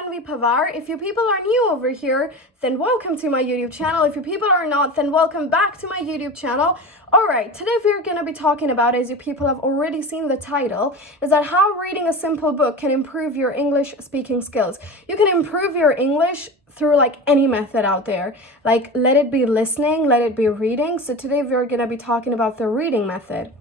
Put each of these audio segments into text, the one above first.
Janhavi Panwar. If you people are new over here, then welcome to my YouTube channel. If you people are not, then welcome back to my YouTube channel. Alright, today we're going to be talking about, as you people have already seen the title, is that how reading a simple book can improve your English speaking skills. You can improve your English through like any method out there. Like, let it be listening, let it be reading. So today we're going to be talking about the reading method.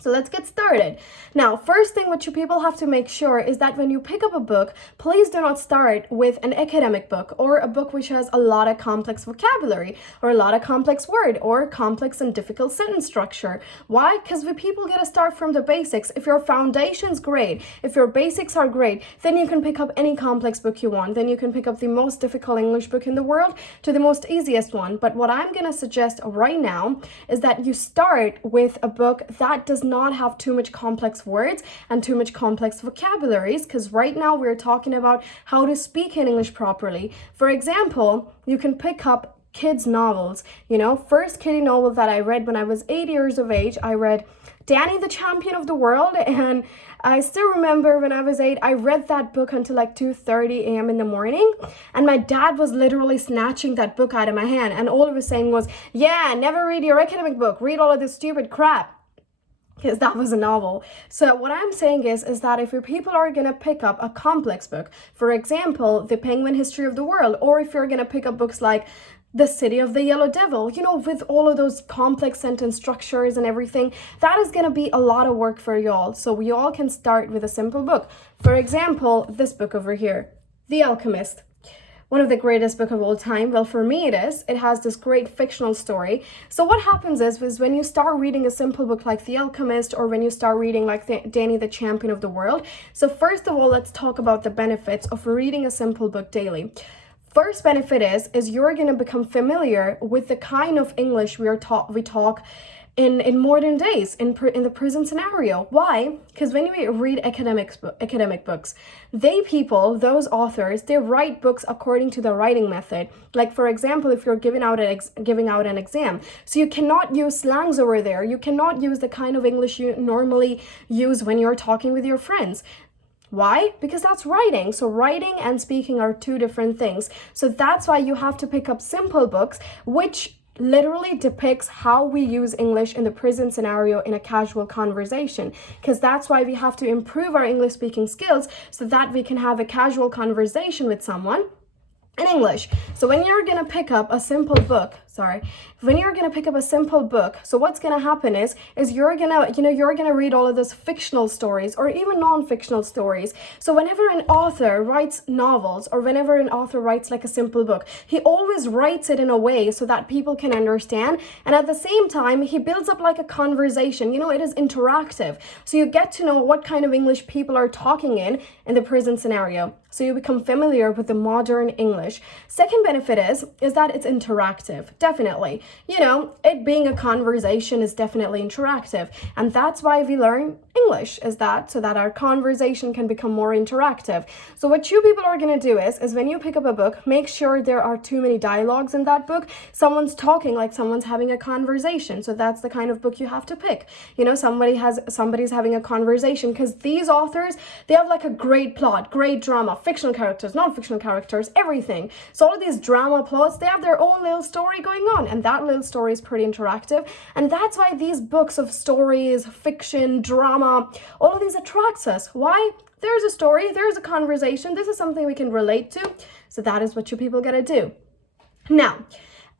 So let's get started. Now, first thing what you people have to make sure is that when you pick up a book, please do not start with an academic book or a book which has a lot of complex vocabulary or a lot of complex word or complex and difficult sentence structure. Why? Because we people get to start from the basics. If your foundation's great, if your basics are great, then you can pick up any complex book you want. Then you can pick up the most difficult English book in the world to the most easiest one. But what I'm going to suggest right now is that you start with a book that does not have too much complex words and too much complex vocabularies, because right now we're talking about how to speak in English properly. For example, you can pick up kids novels. First kiddie novel that I read when I was 8 years of age, I read Danny the Champion of the World, and I still remember when I was 8, I read that book until like 2:30 a.m. in the morning, and my dad was literally snatching that book out of my hand, and all he was saying was, yeah, never read your academic book, read all of this stupid crap. Because that was a novel. So what I'm saying is that if your people are going to pick up a complex book, for example, The Penguin History of the World, or if you're going to pick up books like The City of the Yellow Devil, with all of those complex sentence structures and everything, that is going to be a lot of work for y'all. So we all can start with a simple book. For example, this book over here, The Alchemist. One of the greatest book of all time. Well, for me it is. It has this great fictional story. So what happens is when you start reading a simple book like The Alchemist, or when you start reading like Danny the Champion of the World. So first of all, let's talk about the benefits of reading a simple book daily. First benefit is you're going to become familiar with the kind of English we talk in modern days, in the present scenario. Why? Because when you read academic books, those authors, they write books according to the writing method. Like, for example, if you're giving out an exam, so you cannot use slangs over there. You cannot use the kind of English you normally use when you're talking with your friends. Why? Because that's writing. So writing and speaking are two different things. So that's why you have to pick up simple books, which literally depicts how we use English in the present scenario in a casual conversation, because that's why we have to improve our English speaking skills so that we can have a casual conversation with someone in English. So when you're gonna pick up a simple book, so what's gonna happen is you're gonna read all of those fictional stories or even non-fictional stories. So whenever an author writes novels, or whenever an author writes like a simple book, he always writes it in a way so that people can understand, and at the same time he builds up like a conversation. It is interactive, so you get to know what kind of English people are talking in the present scenario. So you become familiar with the modern English. Second benefit is that it's interactive. Definitely. It being a conversation is definitely interactive. And that's why we learn English, so that our conversation can become more interactive. So what you people are going to do is when you pick up a book, make sure there are too many dialogues in that book. Someone's talking like someone's having a conversation. So that's the kind of book you have to pick. Somebody's having a conversation, because these authors, they have like a great plot, great drama, fictional characters, non-fictional characters, everything. So all of these drama plots, they have their own little story going on, and that little story is pretty interactive. And that's why these books of stories, fiction, drama, all of these attracts us. Why? There's a story, there's a conversation, this is something we can relate to. So that is what you people gotta do. Now,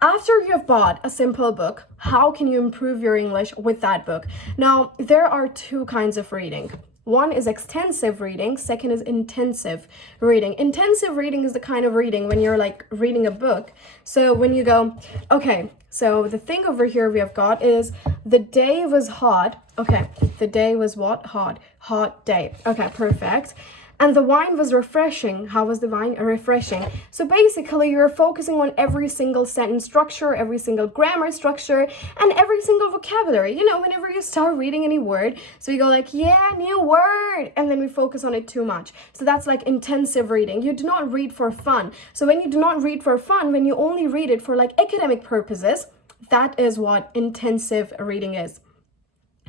after you have bought a simple book, how can you improve your English with that book? Now, there are two kinds of reading. One is extensive reading, second is intensive reading. Intensive reading is the kind of reading when you're like reading a book. So when you go, okay, so the thing over here we have got is the day was hot. Okay, the day was what? Hot. Hot day. Okay, perfect. And the wine was refreshing. How was the wine? Refreshing. So basically, you're focusing on every single sentence structure, every single grammar structure, and every single vocabulary. Whenever you start reading any word, so you go like, yeah, new word, and then we focus on it too much. So that's like intensive reading. You do not read for fun. So when you do not read for fun, when you only read it for like academic purposes, that is what intensive reading is.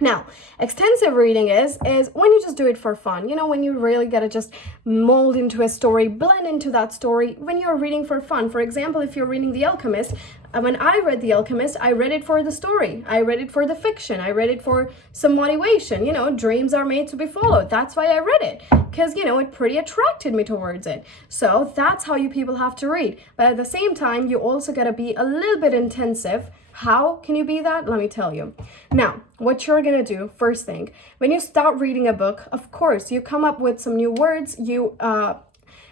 Now, extensive reading is when you just do it for fun. You know, when you really gotta just mold into a story, blend into that story, when you're reading for fun. For example, if you're reading The Alchemist, when I read The Alchemist, I read it for the story. I read it for the fiction. I read it for some motivation. You know, dreams are made to be followed. That's why I read it, because, you know, it pretty attracted me towards it. So that's how you people have to read. But at the same time, you also gotta be a little bit intensive. How can you be that? Let me tell you. Now, what you're gonna do, first thing, when you start reading a book, of course, you come up with some new words, you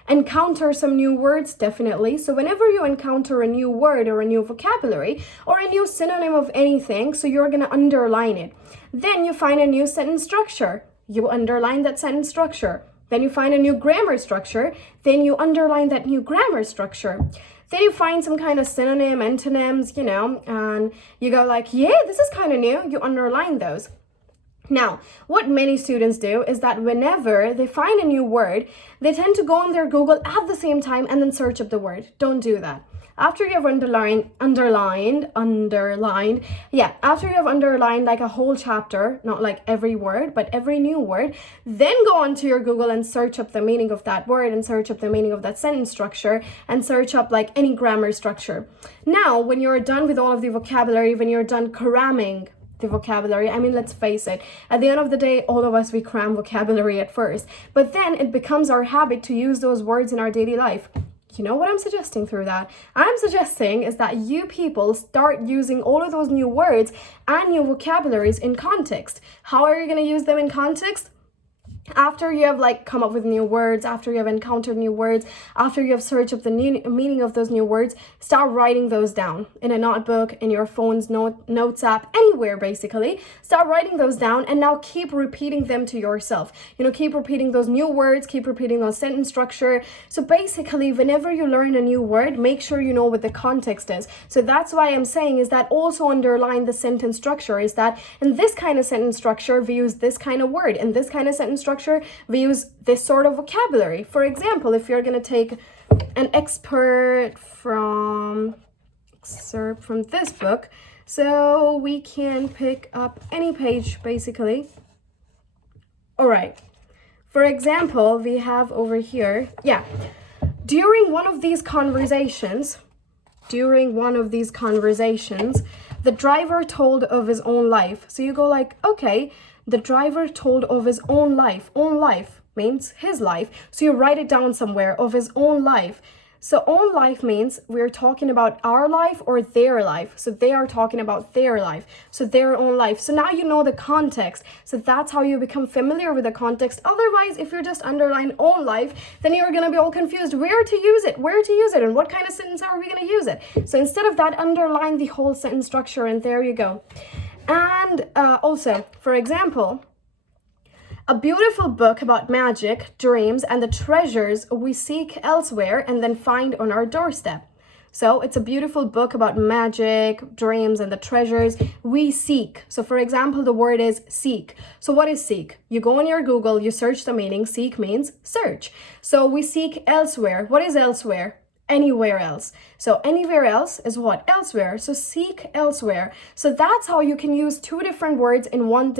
encounter some new words, definitely. So whenever you encounter a new word or a new vocabulary or a new synonym of anything, so you're gonna underline it. Then you find a new sentence structure. You underline that sentence structure. Then you find a new grammar structure. Then you underline that new grammar structure. Then you find some kind of synonym, antonyms, you know, and you go like, yeah, this is kind of new. You underline those. Now, what many students do is that whenever they find a new word, they tend to go on their Google at the same time and then search up the word. Don't do that. After you have underlined like a whole chapter, not like every word, but every new word, then go onto your Google and search up the meaning of that word and search up the meaning of that sentence structure and search up like any grammar structure. Now, when you're done with all of the vocabulary, when you're done cramming the vocabulary, I mean, let's face it, at the end of the day, all of us, we cram vocabulary at first, but then it becomes our habit to use those words in our daily life. You know what I'm suggesting through that? I'm suggesting is that you people start using all of those new words and new vocabularies in context. How are you going to use them in context? After you have like come up with new words, after you have encountered new words, after you have searched up the new meaning of those new words, start writing those down in a notebook, in your phone's notes app, anywhere basically. Start writing those down and now keep repeating them to yourself. You know, keep repeating those new words, keep repeating those sentence structure. So basically, whenever you learn a new word, make sure you know what the context is. So that's why I'm saying is that also underline the sentence structure, is that in this kind of sentence structure, we use this kind of word. In this kind of sentence structure, we use this sort of vocabulary. For example, if you're going to take an excerpt from this book, so we can pick up any page basically. All right. For example, we have over here, during one of these conversations, the driver told of his own life. So you go like, okay, the driver told of his own life. Own life means his life. So you write it down somewhere, of his own life. So own life means we're talking about our life or their life. So they are talking about their life. So their own life. So now you know the context. So that's how you become familiar with the context. Otherwise, if you just underline own life, then you're going to be all confused where to use it, and what kind of sentence are we going to use it. So instead of that, underline the whole sentence structure, and there you go. And also, for example, a beautiful book about magic, dreams, and the treasures we seek elsewhere and then find on our doorstep. So it's a beautiful book about magic, dreams, and the treasures we seek. So for example, the word is seek. So what is seek? You go on your Google, you search the meaning. Seek means search. So we seek elsewhere. What is elsewhere? Anywhere else. So anywhere else is what? Elsewhere. So seek elsewhere. So that's how you can use two different words in one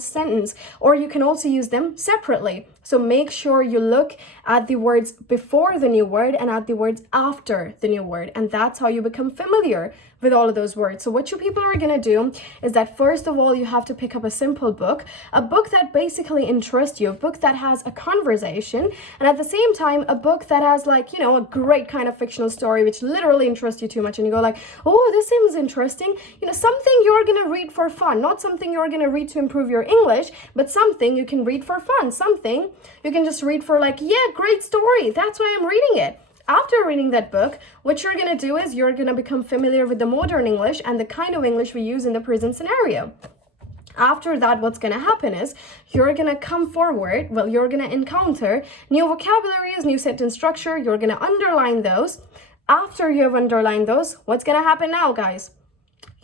sentence, or you can also use them separately. So make sure you look at the words before the new word and at the words after the new word, and that's how you become familiar with all of those words. So what you people are going to do is that first of all, you have to pick up a simple book, a book that basically interests you, a book that has a conversation, and at the same time, a book that has like, you know, a great kind of fictional story, which literally interests you too much. And you go like, oh, this seems interesting. You know, something you're going to read for fun, not something you're going to read to improve your English, but something you can read for fun, something you can just read for like, yeah, great story. That's why I'm reading it. After reading that book, what you're going to do is you're going to become familiar with the modern English and the kind of English we use in the prison scenario. After that, what's going to happen is you're going to come forward, you're going to encounter new vocabularies, new sentence structure, you're going to underline those. After you have underlined those, what's going to happen now, guys?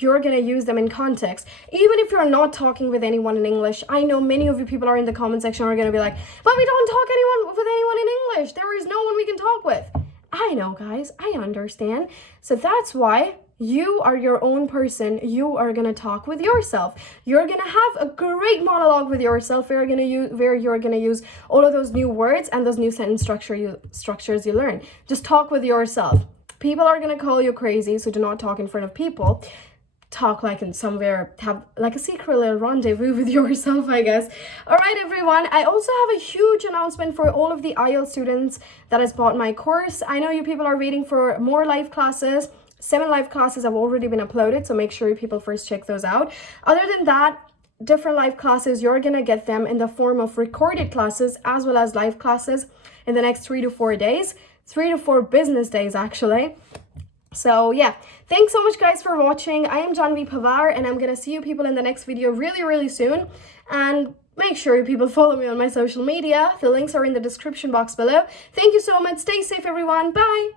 You're going to use them in context. Even if you're not talking with anyone in English, I know many of you people are in the comment section are going to be like, but we don't talk with anyone in English. There is no one we can talk with. I know, guys, I understand. So that's why You are your own person. You are gonna talk with yourself. You're gonna have a great monologue with yourself where you're gonna use all of those new words and those new sentence structures you learn. Just talk with yourself. People are gonna call you crazy, so do not talk in front of people. Talk like in somewhere, have like a secret little rendezvous with yourself, I guess. All right, everyone. I also have a huge announcement for all of the IELTS students that has bought my course. I know you people are waiting for more live classes. 7 live classes have already been uploaded, so make sure you people first check those out. Other than that, different live classes, you're gonna get them in the form of recorded classes as well as live classes in the next 3 to 4 days, 3 to 4 business days actually. So yeah, thanks so much guys for watching. I am Janhavi Panwar, and I'm gonna see you people in the next video really soon. And make sure you people follow me on my social media. The links are in the description box below. Thank you so much. Stay safe, everyone. Bye.